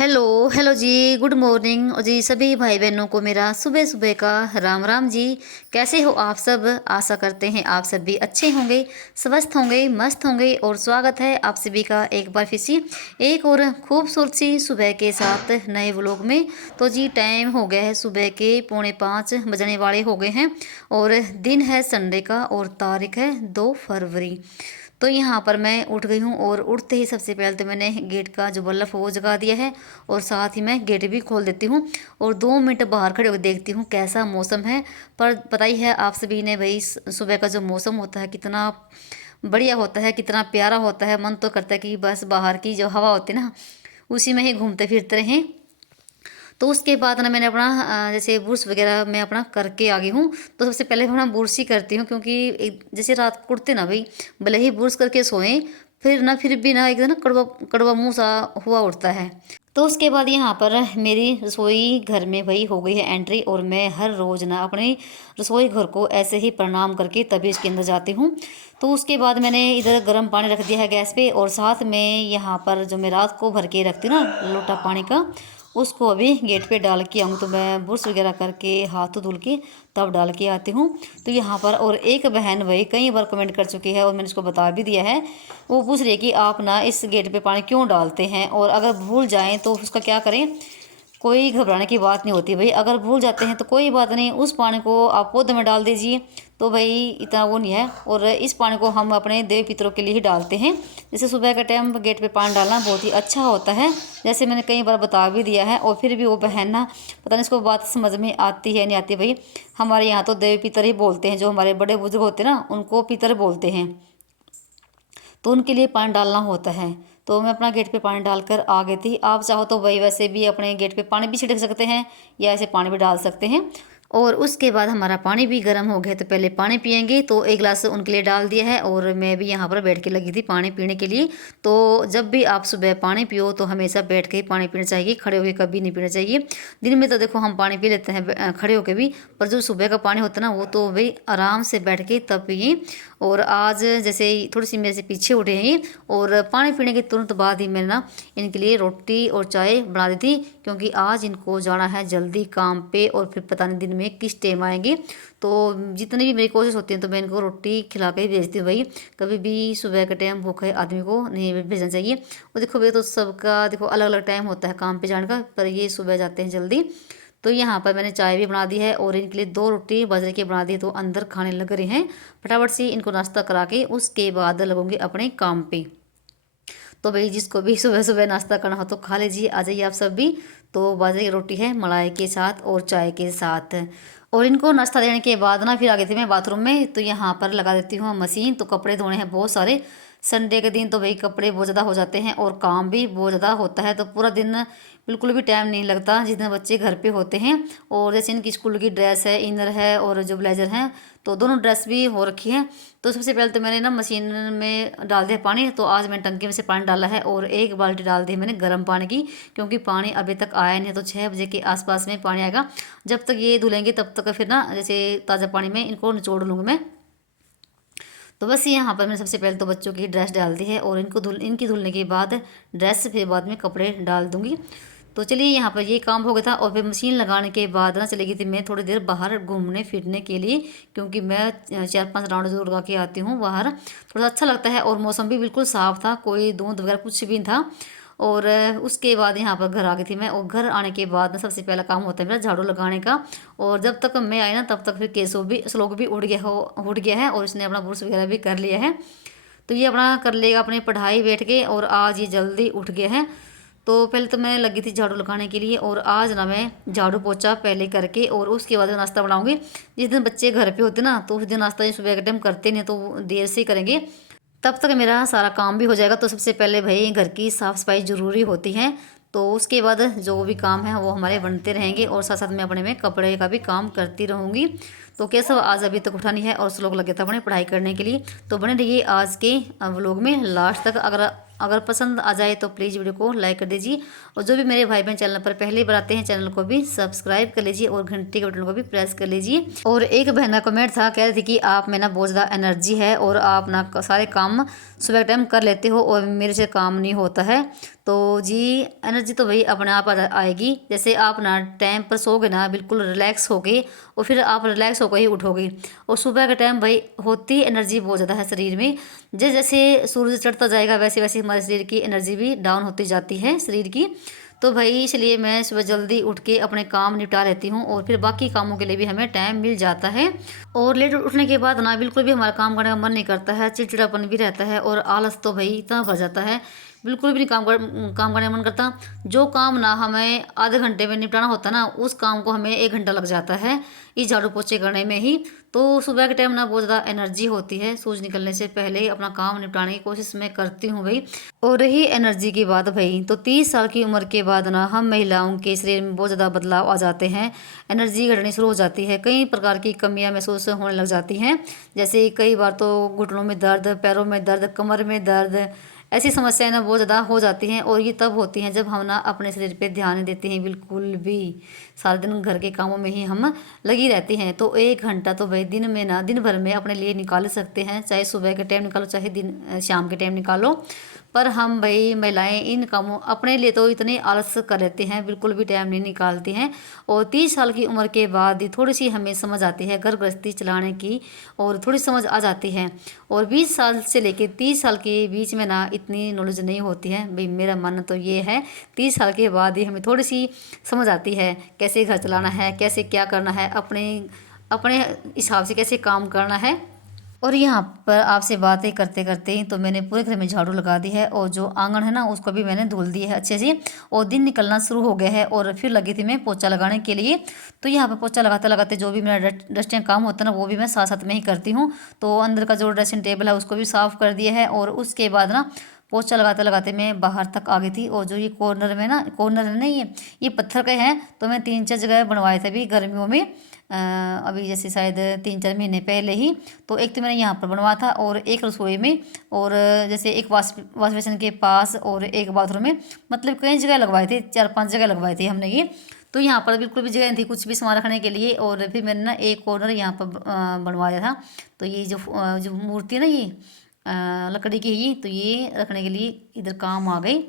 Hello hello जी, good morning और जी सभी भाई बहनों को मेरा सुबह सुबह का राम राम जी। कैसे हो आप सब? आशा करते हैं आप सब भी अच्छे होंगे, स्वस्थ होंगे, मस्त होंगे। और स्वागत है आप सभी का एक बार फिर से एक और खूबसूरत सी सुबह के साथ नए व्लॉग में। तो जी टाइम हो गया है सुबह के 4:45 बजने वाले हो गए हैं और दिन है संडे का और तारीख है 2 फरवरी। तो यहाँ पर मैं उठ गई हूँ और उठते ही सबसे पहले तो मैंने गेट का जो बल्ब है वो जगा दिया है और साथ ही मैं गेट भी खोल देती हूँ और 2 मिनट बाहर खड़े होकर देखती हूँ कैसा मौसम है। पर पता ही है आप सभी ने भाई, सुबह का जो मौसम होता है कितना बढ़िया होता है, कितना प्यारा होता है। मन तो करता है कि बस बाहर की जो हवा होती है ना, उसी में ही घूमते फिरते रहें। तो उसके बाद ना मैंने अपना जैसे बुर्श वगैरह मैं अपना करके आ गई हूँ। तो सबसे पहले अपना बुर्श ही करती हूँ, क्योंकि जैसे रात को उठते ना भाई, भले ही बुर्श करके सोएं फिर भी ना एक ना कड़वा कड़वा मुँह सा हुआ उठता है। तो उसके बाद यहाँ पर मेरी रसोई घर में भाई हो गई है एंट्री और मैं हर रोज़ ना अपने रसोई घर को ऐसे ही प्रणाम करके तभी इसके अंदर जाती हूँ। तो उसके बाद मैंने इधर गर्म पानी रख दिया है गैस पे और साथ में यहाँ पर जो मैं रात को भर के रखती हूँ ना लोटा पानी का, उसको अभी गेट पे डाल के आऊँ। तो मैं ब्रश वगैरह करके हाथ धुल के तब डाल के आती हूँ। तो यहाँ पर और एक बहन भाई कई बार कमेंट कर चुकी है और मैंने उसको बता भी दिया है। वो पूछ रही है कि आप ना इस गेट पे पानी क्यों डालते हैं और अगर भूल जाएं तो उसका क्या करें। कोई घबराने की बात नहीं होती भाई, अगर भूल जाते हैं तो कोई बात नहीं, उस पानी को आप पौधे में डाल दीजिए। तो भाई इतना वो नहीं है। और इस पानी को हम अपने देवी पितरों के लिए ही डालते हैं। जैसे सुबह के टाइम गेट पे पानी डालना बहुत ही अच्छा होता है, जैसे मैंने कई बार बता भी दिया है। और फिर भी वो बहन ना पता नहीं इसको बात समझ में आती है नहीं आती भाई। हमारे यहाँ तो देवी पितर ही बोलते हैं, जो हमारे बड़े बुजुर्ग होते हैं ना उनको पितर बोलते हैं। तो उनके लिए पानी डालना होता है। तो मैं अपना गेट पे पानी डालकर आ गई थी। आप चाहो तो वही वैसे भी अपने गेट पे पानी भी छिड़क सकते हैं या ऐसे पानी भी डाल सकते हैं। और उसके बाद हमारा पानी भी गर्म हो गया, तो पहले पानी पियेंगे। तो एक गिलास उनके लिए डाल दिया है और मैं भी यहाँ पर बैठ के लगी थी पानी पीने के लिए। तो जब भी आप सुबह पानी पियो तो हमेशा बैठ के ही पानी पीना चाहिए, खड़े होकर कभी नहीं पीना चाहिए। दिन में तो देखो हम पानी पी लेते हैं खड़े होकर भी, पर जो सुबह का पानी होता है ना वो तो भाई आराम से बैठ के तब पिए। और आज जैसे थोड़ी सी मेरे से पीछे उठे हैं ये, और पानी पीने के तुरंत बाद ही मैंने ना इनके लिए रोटी और चाय बना दी थी, क्योंकि आज इनको जाना है जल्दी काम पे और फिर पता नहीं दिन में किस टाइम आएंगे। तो जितनी भी मेरी कोशिश होती है तो मैं इनको रोटी खिला के ही भेजती हूँ भाई। कभी भी सुबह के टाइम भूखे आदमी को नहीं भेजना चाहिए। और देखो भाई, तो सबका देखो अलग अलग टाइम होता है काम पे जाने का, पर ये सुबह जाते हैं जल्दी। तो यहाँ पर मैंने चाय भी बना दी है और इनके लिए 2 रोटी बाजरे की बना दी, तो अंदर खाने लग रहे हैं। फटाफट से इनको नाश्ता करा के उसके बाद लगूंगी अपने काम पे। तो भाई जिसको भी सुबह सुबह नाश्ता करना हो तो खा लीजिए, आ जाइए आप सब भी। तो बाजरे की रोटी है मलाई के साथ और चाय के साथ। और इनको नाश्ता देने के बाद ना फिर आ गई थी मैं बाथरूम में। तो यहाँ पर लगा देती हूँ मशीन, तो कपड़े धोने हैं बहुत सारे। संडे के दिन तो भाई कपड़े बहुत ज़्यादा हो जाते हैं और काम भी बहुत ज़्यादा होता है, तो पूरा दिन बिल्कुल भी टाइम नहीं लगता जितने बच्चे घर पे होते हैं। और जैसे इनकी स्कूल की ड्रेस है, इनर है और जो ब्लेजर हैं, तो दोनों ड्रेस भी हो रखी हैं। तो सबसे पहले तो मैंने ना मशीन में डाल दिया पानी। तो आज मैंने टंकी में से पानी डाला है और एक बाल्टी डाल दी मैंने गर्म पानी की, क्योंकि पानी अभी तक आया नहीं है। तो 6 बजे के आसपास में पानी आएगा। जब तक ये धुलेंगे तब तक फिर ना जैसे ताज़ा पानी में इनको निचोड़ लूँगी मैं। तो बस यहाँ पर मैंने सबसे पहले तो बच्चों की ड्रेस डाल दी है और इनकी धुलने के बाद ड्रेस फिर बाद में कपड़े डाल दूँगी। तो चलिए यहाँ पर ये काम हो गया था। और फिर मशीन लगाने के बाद ना चली गई थी मैं थोड़ी देर बाहर घूमने फिरने के लिए, क्योंकि मैं 4-5 राउंड जरूर लगा के आती हूँ बाहर। थोड़ा अच्छा लगता है और मौसम भी बिल्कुल साफ़ था, कोई धुंध वगैरह कुछ भी नहीं था। और उसके बाद यहाँ पर घर आ गई थी मैं। और घर आने के बाद ना सबसे पहला काम होता है मेरा झाड़ू लगाने का। और जब तक मैं आई ना तब तक फिर केसो भी श्लोक भी उड़ गया है और इसने अपना ब्रश वगैरह भी कर लिया है। तो ये अपना कर लेगा अपनी पढ़ाई बैठ के। और आज ये जल्दी उठ गया है। तो पहले तो मैं लगी थी झाड़ू लगाने के लिए, और आज ना मैं झाड़ू पोछा पहले करके और उसके बाद नाश्ता बनाऊंगी। जिस दिन बच्चे घर पे होते ना तो उस दिन नाश्ता ये सुबह के टाइम करते नहीं, तो देर से ही करेंगे। तब तक मेरा सारा काम भी हो जाएगा। तो सबसे पहले भाई घर की साफ़ सफाई ज़रूरी होती है। तो उसके बाद जो भी काम है वो हमारे बनते रहेंगे और साथ साथ मैं अपने में कपड़े का भी काम करती रहूँगी। तो कैसा आज अभी तक उठा नहीं है और श्लोक लगे था अपने पढ़ाई करने के लिए। तो बने रहिए आज के व्लॉग में लास्ट तक। अगर अगर पसंद आ जाए तो प्लीज़ वीडियो को लाइक कर दीजिए, और जो भी मेरे भाई बहन चैनल पर पहली बार आते हैं चैनल को भी सब्सक्राइब कर लीजिए और घंटी के बटन को भी प्रेस कर लीजिए। और एक बहन का कमेंट था, कह रही थी कि आप में ना बहुत ज़्यादा एनर्जी है और आप ना सारे काम सुबह टाइम कर लेते हो और मेरे से काम नहीं होता है। तो जी, एनर्जी तो भाई अपने आप आएगी। जैसे आप ना टाइम पर सोओगे ना बिल्कुल रिलैक्स होगे, और फिर आप रिलैक्स होकर ही उठोगे। और सुबह के टाइम भाई होती ही एनर्जी बहुत ज़्यादा है शरीर में। जैसे जैसे सूरज चढ़ता जाएगा वैसे वैसे हमारे शरीर की एनर्जी भी डाउन होती जाती है शरीर की। तो भाई इसलिए मैं सुबह जल्दी उठ के अपने काम निपटा लेती हूँ, और फिर बाकी कामों के लिए भी हमें टाइम मिल जाता है। और लेट उठने के बाद ना बिल्कुल भी हमारा काम करने का मन नहीं करता है, चिड़चिड़ापन भी रहता है, और आलस तो भाई इतना भर जाता है, बिल्कुल भी नहीं काम करने का मन करता। जो काम ना हमें आधे घंटे में निपटाना होता है ना, उस काम को हमें 1 घंटा लग जाता है इस झाड़ू पोछे करने में ही। तो सुबह के टाइम ना बहुत ज़्यादा एनर्जी होती है, सूरज निकलने से पहले ही अपना काम निपटाने की कोशिश मैं करती हूँ भाई। और रही एनर्जी की बात भाई, तो 30 साल की उम्र के बाद ना हम महिलाओं के शरीर में बहुत ज़्यादा बदलाव आ जाते हैं। एनर्जी घटनी शुरू हो जाती है, कई प्रकार की कमियां महसूस होने लग जाती हैं। जैसे कई बार तो घुटनों में दर्द, पैरों में दर्द, कमर में दर्द, ऐसी समस्याएं ना बहुत ज़्यादा हो जाती हैं। और ये तब होती हैं जब हम ना अपने शरीर पे ध्यान नहीं देते हैं बिल्कुल भी। सारा दिन घर के कामों में ही हम लगी रहती हैं। तो 1 घंटा तो भाई दिन में ना, दिन भर में अपने लिए निकाल सकते हैं, चाहे सुबह के टाइम निकालो चाहे शाम के टाइम निकालो। पर हम भाई महिलाएं इन कामों अपने लिए तो इतने आलस कर लेते हैं, बिल्कुल भी टाइम नहीं निकालती हैं। और 30 साल की उम्र के बाद ही थोड़ी सी हमें समझ आती है घर गृहस्थी चलाने की, और थोड़ी समझ आ जाती है। और 20 साल से लेके 30 साल के बीच में ना इतनी नॉलेज नहीं होती है भाई, मेरा मानना तो ये है। 30 साल के बाद ही हमें थोड़ी सी समझ आती है कैसे घर चलाना है, कैसे क्या करना है, अपने अपने हिसाब से कैसे काम करना है। और यहाँ पर आपसे बातें करते करते ही तो मैंने पूरे घर में झाड़ू लगा दी है, और जो आंगन है ना उसको भी मैंने धुल दी है अच्छे से। और दिन निकलना शुरू हो गया है, और फिर लगी थी मैं पोछा लगाने के लिए। तो यहाँ पर पोछा लगाते लगाते जो भी मेरा डस्टिंग काम होता है ना वो भी मैं साथ साथ में ही करती हूँ। तो अंदर का जो ड्रेसिंग टेबल है उसको भी साफ़ कर दिया है, और उसके बाद ना पोछा लगाते लगाते मैं बाहर तक आ गई थी। और जो ये कॉर्नर में ना, कॉर्नर है ना, ये पत्थर के हैं, तो मैं 3-4 जगह बनवाए थे अभी गर्मियों में, अभी जैसे शायद 3-4 महीने पहले ही। तो एक तो मैंने यहाँ पर बनवाया था, और एक रसोई में, और जैसे एक वाश बेसिन के पास, और एक बाथरूम में, मतलब कई जगह लगवाए थे, 4-5 जगह लगवाए थे हमने ये। तो यहाँ पर बिल्कुल भी जगह नहीं थी कुछ भी सामान रखने के लिए, और फिर मैंने ना एक कॉर्नर यहाँ पर बनवाया था। तो ये जो मूर्ति है ना, ये लकड़ी की ही, तो ये रखने के लिए इधर काम आ गई।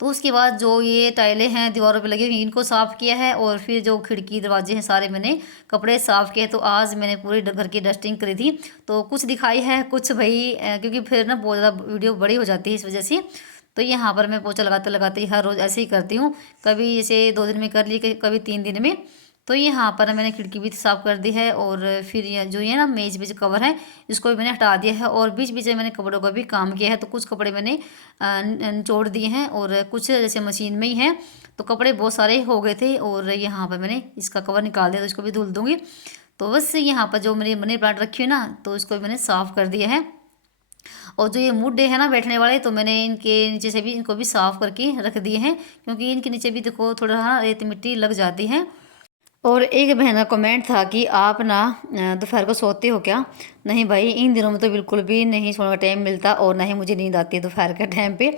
तो उसके बाद जो ये टाइलें हैं दीवारों पे लगी हुई इनको साफ़ किया है, और फिर जो खिड़की दरवाजे हैं सारे मैंने कपड़े साफ़ किए। तो आज मैंने पूरे घर की डस्टिंग करी थी। तो कुछ दिखाई है, कुछ भाई क्योंकि फिर ना बहुत ज़्यादा वीडियो बड़ी हो जाती है इस वजह से। तो यहाँ पर मैं पोछा लगाते लगाते हर रोज़ ऐसे ही करती हूँ, कभी जैसे 2 दिन में कर ली, कभी 3 दिन में। तो यहाँ पर मैंने खिड़की भी साफ़ कर दी है, और फिर ये ना मेज पे जो कवर है इसको भी मैंने हटा दिया है, और बीच बीच में मैंने कपड़ों का भी काम किया है। तो कुछ कपड़े मैंने निचोड़ दिए हैं, और कुछ जैसे मशीन में ही हैं। तो कपड़े बहुत सारे हो गए थे, और यहाँ पर मैंने इसका कवर निकाल दिया, तो इसको भी धुल दूँगी। तो बस यहाँ पर जो मेरी मनी प्लांट रखी है ना, तो इसको भी मैंने साफ़ कर दिया है। और जो ये मुड्डे हैं ना बैठने वाले, तो मैंने इनके नीचे से भी इनको भी साफ़ करके रख दिए हैं, क्योंकि इनके नीचे भी देखो थोड़ा ना रेत मिट्टी लग जाती है। और एक बहन का कमेंट था कि आप ना दोपहर को सोते हो क्या? नहीं भाई, इन दिनों में तो बिल्कुल भी नहीं सोने का टाइम मिलता, और ना ही मुझे नींद आती है दोपहर के टाइम पे।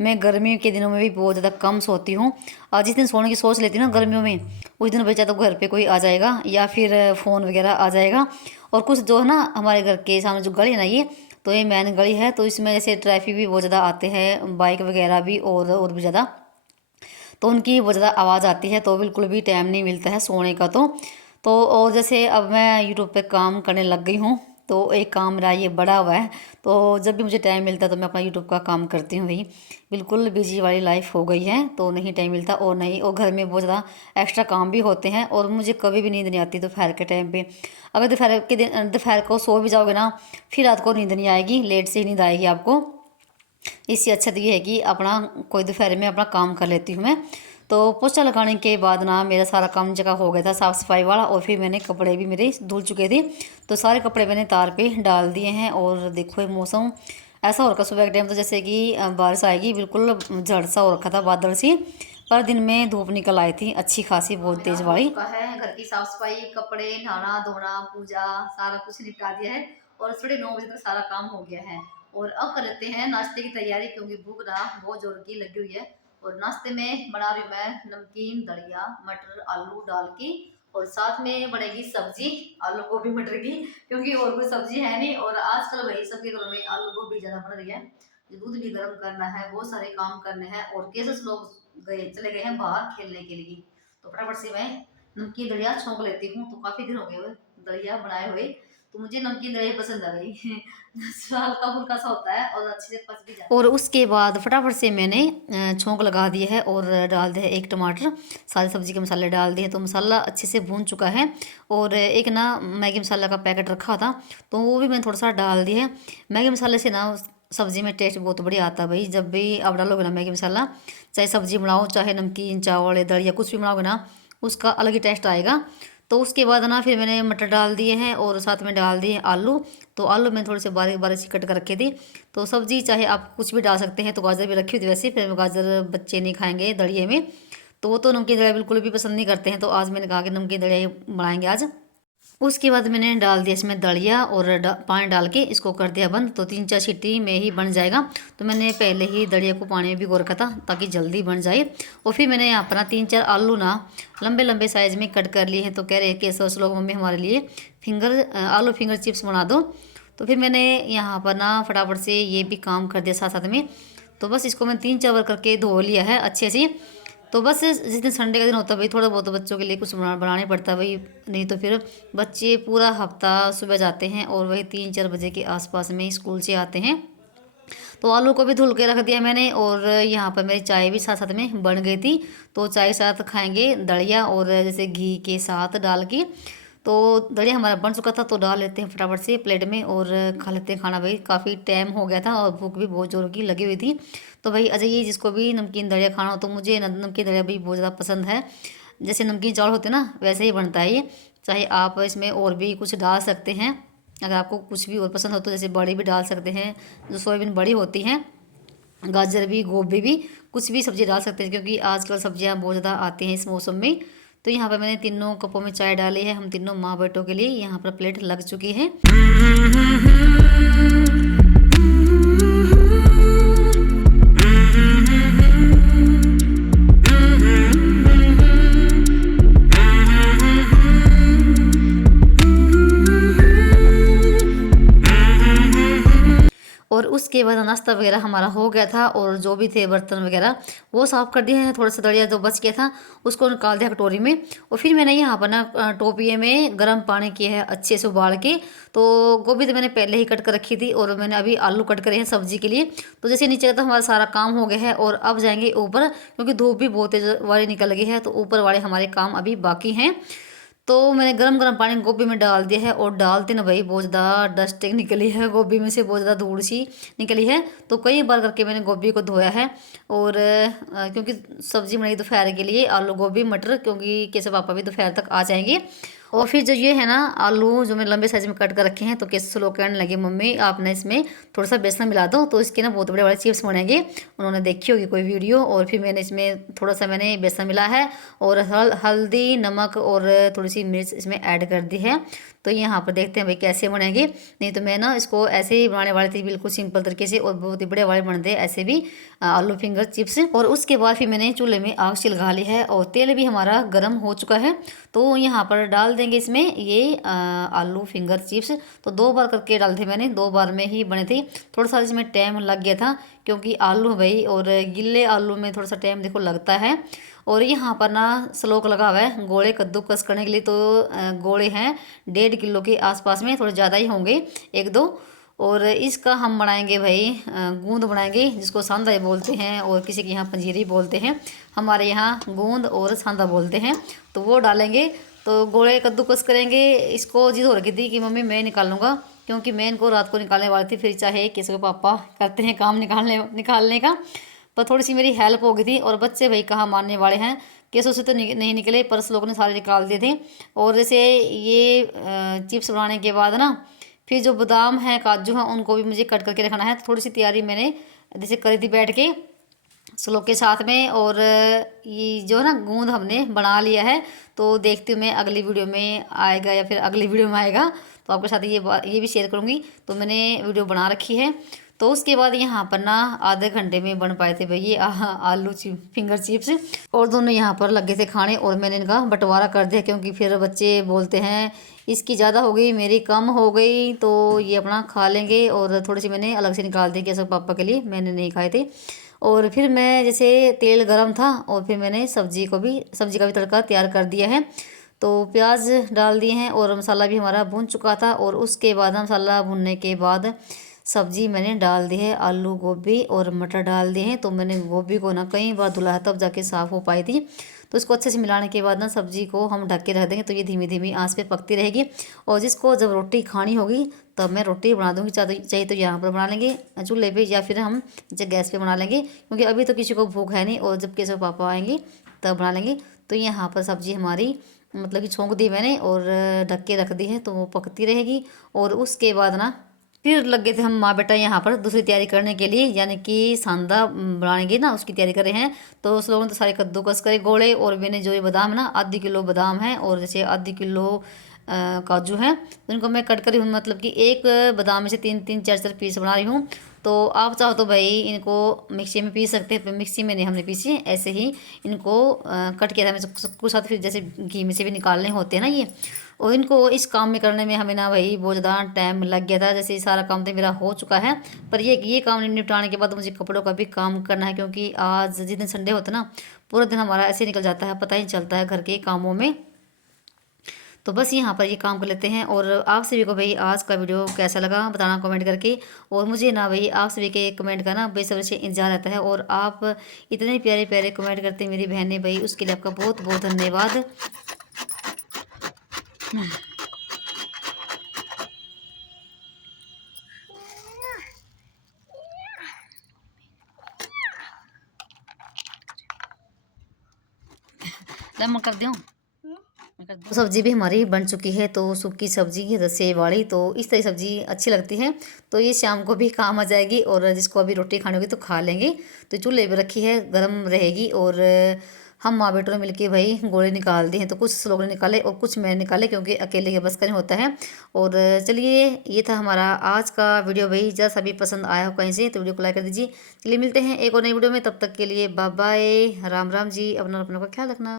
मैं गर्मी के दिनों में भी बहुत ज़्यादा कम सोती हूँ, और जिस दिन सोने की सोच लेती हूँ ना गर्मियों में, उस दिन बचा तो घर पे कोई आ जाएगा, या फिर फ़ोन वगैरह आ जाएगा। और कुछ जो है ना हमारे घर के सामने जो गली है ना, ये तो ये मेन गली है, तो इसमें जैसे ट्रैफिक भी बहुत ज़्यादा आते हैं, बाइक वगैरह भी, और भी ज़्यादा, तो उनकी बहुत ज़्यादा आवाज़ आती है, तो बिल्कुल भी टाइम नहीं मिलता है सोने का। तो और जैसे अब मैं यूट्यूब पे काम करने लग गई हूँ, तो एक काम मेरा ये बड़ा हुआ है। तो जब भी मुझे टाइम मिलता है तो मैं अपना यूट्यूब का काम करती हूँ भाई। बिल्कुल बिजी वाली लाइफ हो गई है, तो नहीं टाइम मिलता, और नहीं, और घर में बहुत ज़्यादा एक्स्ट्रा काम भी होते हैं, और मुझे कभी भी नींद नहीं आती दोपहर के टाइम पे। अगर दोपहर को सो भी जाओगे ना, फिर रात को नींद नहीं आएगी, लेट से ही नींद आएगी आपको। इससे अच्छा तो ये है कि अपना कोई दोपहर में अपना काम कर लेती हूँ मैं। तो पोछा लगाने के बाद ना मेरा सारा काम जगह हो गया था साफ़ सफाई वाला, और फिर मैंने कपड़े भी मेरे धुल चुके थे, तो सारे कपड़े मैंने तार पे डाल दिए हैं। और देखो ये मौसम ऐसा हो रखा सुबह के टाइम, तो जैसे कि बारिश आएगी, बिल्कुल झड़ सा हो रखा था बादल सी। पर दिन में धूप निकल आई थी अच्छी खासी, बहुत तेज वाली। है घर की साफ सफाई, कपड़े, नहाना धोना, पूजा, सारा कुछ निपटा दिया है, और 9:30 बजे तक सारा काम हो गया है। और अब कर लेते हैं नाश्ते की तैयारी, क्योंकि भूख ना बहुत जोर की लगी हुई है। और नाश्ते में बना रही हूँ मैं नमकीन दलिया मटर आलू डाल के, और साथ में बनेगी सब्जी आलू गोभी मटर की, क्योंकि और कोई सब्जी है नहीं। और आजकल वही सबके घरों में आलू गोभी ज्यादा बन रही है। दूध भी गर्म करना है, बहुत सारे काम करने हैं, और केसेस लोग चले गए हैं बाहर खेलने के लिए। तो फटाफट से मैं नमकीन दलिया छोंक लेती हूँ। तो काफी दिन हो गए दलिया बनाए हुए, तो मुझे नमकीन दलिया पसंद आ गई। हल्का फुल्का सा होता है और अच्छे से पच भी जाता है। और उसके बाद फटाफट से मैंने छोंक लगा दिया है और डाल दिया है एक टमाटर, सारी सब्जी के मसाले डाल दिए। तो मसाला अच्छे से भून चुका है, और एक ना मैगी मसाला का पैकेट रखा था, तो वो भी मैंने थोड़ा सा डाल दिया है। मैगी मसाले से ना सब्जी में टेस्ट बहुत बढ़िया आता है भाई। जब भी आप डालोगे ना मैगी मसाला, चाहे सब्जी बनाओ चाहे नमकीन चावल दलिया कुछ भी बनाओगे ना, उसका अलग ही टेस्ट आएगा। तो उसके बाद ना फिर मैंने मटर डाल दिए हैं और साथ में डाल दिए आलू। तो आलू मैंने थोड़े से बारीक बारीक से कट कर रखे थे। तो सब्जी चाहे आप कुछ भी डाल सकते हैं। तो गाजर भी रखी हुई थी वैसे, फिर गाजर बच्चे नहीं खाएंगे दलिए में, तो वो तो नमकीन दलिया बिल्कुल भी पसंद नहीं करते हैं। तो आज मैंने कहा कि नमकीन दलिया ही बनाएंगे आज। उसके बाद मैंने डाल दिया इसमें दलिया और पानी डाल के इसको कर दिया बंद। तो 3-4 सीटी में ही बन जाएगा। तो मैंने पहले ही दलिया को पानी में भिगो रखा था ताकि जल्दी बन जाए। और फिर मैंने यहाँ पर ना 3-4 आलू ना लंबे लंबे साइज में कट कर लिए हैं। तो कह रहे हैं कि सोच लोग मम्मी हमारे लिए आलू फिंगर चिप्स बना दो। तो फिर मैंने यहाँ पर ना फटाफट से ये भी काम कर दिया साथ साथ में। तो बस इसको मैं 3-4 बार करके धो लिया है अच्छे से। तो बस जिस दिन संडे का दिन होता है भाई, थोड़ा बहुत तो बच्चों के लिए कुछ बनाना ही पड़ता है भाई, नहीं तो फिर बच्चे पूरा हफ्ता सुबह जाते हैं और वही 3-4 बजे के आसपास में स्कूल से आते हैं। तो आलू को भी धुल के रख दिया मैंने, और यहाँ पर मेरी चाय भी साथ साथ में बन गई थी। तो चाय के साथ खाएंगे दलिया, और जैसे घी के साथ डाल के। तो दलिया हमारा बन चुका था, तो डाल लेते हैं फटाफट से प्लेट में और खा लेते हैं खाना भाई। काफ़ी टाइम हो गया था और भूख भी बहुत जोर की लगी हुई थी। तो भाई अजय ये जिसको भी नमकीन दलिया खाना हो, तो मुझे नमकीन दलिया भी बहुत ज़्यादा पसंद है। जैसे नमकीन चावल होते हैं ना, वैसे ही बनता है ये। चाहे आप इसमें और भी कुछ डाल सकते हैं, अगर आपको कुछ भी और पसंद हो तो, जैसे बड़ी भी डाल सकते हैं, जो सोयाबीन बड़ी होती हैं, गाजर भी गोभी भी, कुछ भी सब्जी डाल सकते हैं, क्योंकि आजकल सब्जियां बहुत ज़्यादा आती हैं इस मौसम में। तो यहाँ पर मैंने तीनों कपों में चाय डाली है, हम तीनों माँ बेटों के लिए। यहाँ पर प्लेट लग चुकी है। और उसके बाद नाश्ता वगैरह हमारा हो गया था, और जो भी थे बर्तन वगैरह वो साफ़ कर दिए हैं। थोड़ा सा दलिया जो बच गया था उसको निकाल दिया कटोरी में। और फिर मैंने यहाँ पर ना टोपिए में गर्म पानी किया है अच्छे से उबाल के। तो गोभी तो मैंने पहले ही कट कर रखी थी, और मैंने अभी आलू कट करे हैं सब्जी के लिए। तो जैसे नीचे का तो हमारा सारा काम हो गया है, और अब जाएंगे ऊपर, क्योंकि धूप भी बहुत तेज वाली निकल गई है। तो ऊपर वाले हमारे काम अभी बाकी हैं। तो मैंने गरम गरम पानी गोभी में डाल दिया है, और डालते ना भाई बहुत ज़्यादा डस्टिंग निकली है गोभी में से, बहुत ज़्यादा धूल सी निकली है। तो कई बार करके मैंने गोभी को धोया है। और क्योंकि सब्जी बनाई दोपहर के लिए आलू गोभी मटर, क्योंकि कैसे पापा भी दोपहर तक आ जाएंगे। और फिर जो ये है ना आलू जो मैंने लंबे साइज में कट कर रखे हैं, तो कैसे लोग कहने लगे मम्मी आपने इसमें थोड़ा सा बेसन मिला दो, तो इसके ना बहुत बड़े बड़े चिप्स बनेंगे। उन्होंने देखी होगी कोई वीडियो। और फिर मैंने इसमें थोड़ा सा मैंने बेसन मिला है, और हल्दी नमक और थोड़ी सी मिर्च इसमें ऐड कर दी है। तो यहाँ पर देखते हैं भाई कैसे बनेंगे। नहीं तो मैं ना इसको ऐसे ही बनाने वाली थी बिल्कुल सिंपल तरीके से, और बहुत ही बड़े वाले बनते हैं ऐसे भी आलू फिंगर चिप्स। और उसके बाद फिर मैंने चूल्हे में आग सिलगा ली है, और तेल भी हमारा गर्म हो चुका है। तो यहाँ पर डाल देंगे इसमें ये आलू फिंगर चिप्स। तो 2 बार करके डाल थे मैंने, 2 बार में ही बने थे। थोड़ा सा इसमें टाइम लग गया था, क्योंकि आलू भाई और गिले आलू में थोड़ा सा टाइम देखो लगता है। और यहाँ पर ना स्लोक लगा हुआ है गोले कद्दूकस करने के लिए। तो गोले हैं 1.5 किलो के आसपास में, थोड़े ज़्यादा ही होंगे 1-2। और इसका हम बनाएंगे भाई गूंद बनाएंगे, जिसको सांदा बोलते हैं, और किसी के यहाँ पंजीरी बोलते हैं, हमारे यहाँ गूंद और सांदा बोलते हैं। तो वो डालेंगे। तो गोले कद्दूकस करेंगे। इसको जिद हो रखी थी कि मम्मी मैं निकाल लूँगा, क्योंकि मैं इनको रात को निकालने वाली थी। फिर चाहे किसी को पापा करते हैं काम निकालने का, पर थोड़ी सी मेरी हेल्प हो गई थी। और बच्चे भाई कहाँ मानने वाले हैं, केसों से तो नहीं निकले, पर्स लोगों ने सारे निकाल दिए थे। और जैसे ये चिप्स बनाने के बाद ना फिर जो बादाम हैं काजू हैं उनको भी मुझे कट करके रखना है। तो थोड़ी सी तैयारी मैंने जैसे करी थी बैठ के स्लो के साथ में। और ये जो है ना गूंद हमने बना लिया है। तो देखती हूँ मैं अगली वीडियो में आएगा या फिर अगली वीडियो में आएगा, तो आपके साथ ये भी शेयर करूँगी। तो मैंने वीडियो बना रखी है। तो उसके बाद यहाँ पर ना आधे घंटे में बन पाए थे भाई ये आलू फिंगर चिप्स। और दोनों यहाँ पर लगे थे खाने और मैंने इनका बंटवारा कर दिया, क्योंकि फिर बच्चे बोलते हैं इसकी ज़्यादा हो गई मेरी कम हो गई, तो ये अपना खा लेंगे। और थोड़ी सी मैंने अलग से निकाल दी कि सब पापा के लिए, मैंने नहीं खाए थे। और फिर मैं जैसे तेल गरम था और फिर मैंने सब्जी का भी तड़का तैयार कर दिया है। तो प्याज डाल दिए हैं और मसाला भी हमारा भून चुका था। और उसके बाद मसाला भूनने के बाद सब्जी मैंने डाल दी है, आलू गोभी और मटर डाल दिए हैं। तो मैंने गोभी को ना कई बार धुला है तब जाके साफ़ हो पाई थी। तो इसको अच्छे से मिलाने के बाद ना सब्जी को हम ढक के रख देंगे, तो ये धीमी धीमी आंच पे पकती रहेगी। और जिसको जब रोटी खानी होगी तब मैं रोटी बना दूँगी, चाहिए तो यहाँ पर बना लेंगे चूल्हे पे, या फिर हम गैस पे बना लेंगे, क्योंकि अभी तो किसी को भूख है नहीं। और जब कैसे पापा आएंगे तब बना लेंगे। तो यहाँ पर सब्जी हमारी मतलब कि छोंक दी मैंने और ढक के रख दी है, तो वो पकती रहेगी। और उसके बाद ना फिर लग गए थे हम माँ बेटा यहाँ पर दूसरी तैयारी करने के लिए, यानी कि सांदा बनाएंगे ना, उसकी तैयारी कर रहे हैं। तो उस लोगों ने तो सारे कद्दूकस करे गोले। और मैंने जो ये बादाम ना आधी किलो बादाम है और जैसे आधी किलो काजू हैं, तो इनको मैं कट कर रही हूँ, मतलब कि एक बादाम में से तीन तीन चार चार पीस बना रही हूँ। तो आप चाहो तो भाई इनको मिक्सी में पीस सकते हैं, पर मिक्सी में नहीं हमने पीसी, ऐसे ही इनको कट किया था हमें सबको साथ। फिर जैसे घी में से भी निकालने होते हैं ना ये, और इनको इस काम में करने में हमें ना भाई बहुत ज़्यादा टाइम लग गया था। जैसे सारा काम तो मेरा हो चुका है, पर ये काम निपटाने के बाद मुझे कपड़ों का भी काम करना है, क्योंकि आज जिस दिन संडे होता है ना, पूरा दिन हमारा ऐसे निकल जाता है, पता ही नहीं चलता है घर के कामों में। तो बस यहाँ पर ये काम कर लेते हैं। और आप सभी को भाई आज का वीडियो कैसा लगा बताना कमेंट करके। और मुझे ना भाई आप सभी के कमेंट का ना बेसब्री से इंतजार रहता है, और आप इतने प्यारे प्यारे कमेंट करते हैं मेरी बहनें भाई, उसके लिए आपका बहुत बहुत धन्यवाद। मैं कर दूँ तो सब्जी भी हमारी बन चुकी है। तो सूखी सब्जी रसे वाली, तो इस तरह सब्जी अच्छी लगती है, तो ये शाम को भी काम आ जाएगी। और जिसको अभी रोटी खानी होगी तो खा लेंगे। तो चूल्हे पे रखी है, गर्म रहेगी। और हम माँ बेटों ने मिलके भाई गोले निकाल दिए हैं। तो कुछ लोगों ने निकाले और कुछ मैंने निकाले, क्योंकि अकेले के बस का नहीं होता है। और चलिए ये था हमारा आज का वीडियो भाई। जैसा सभी पसंद आया हो कहीं से तो वीडियो को लाइक कर दीजिए। चलिए मिलते हैं एक और नई वीडियो में, तब तक के लिए बाय बाय, राम राम जी। अपना अपना का ख्याल रखना।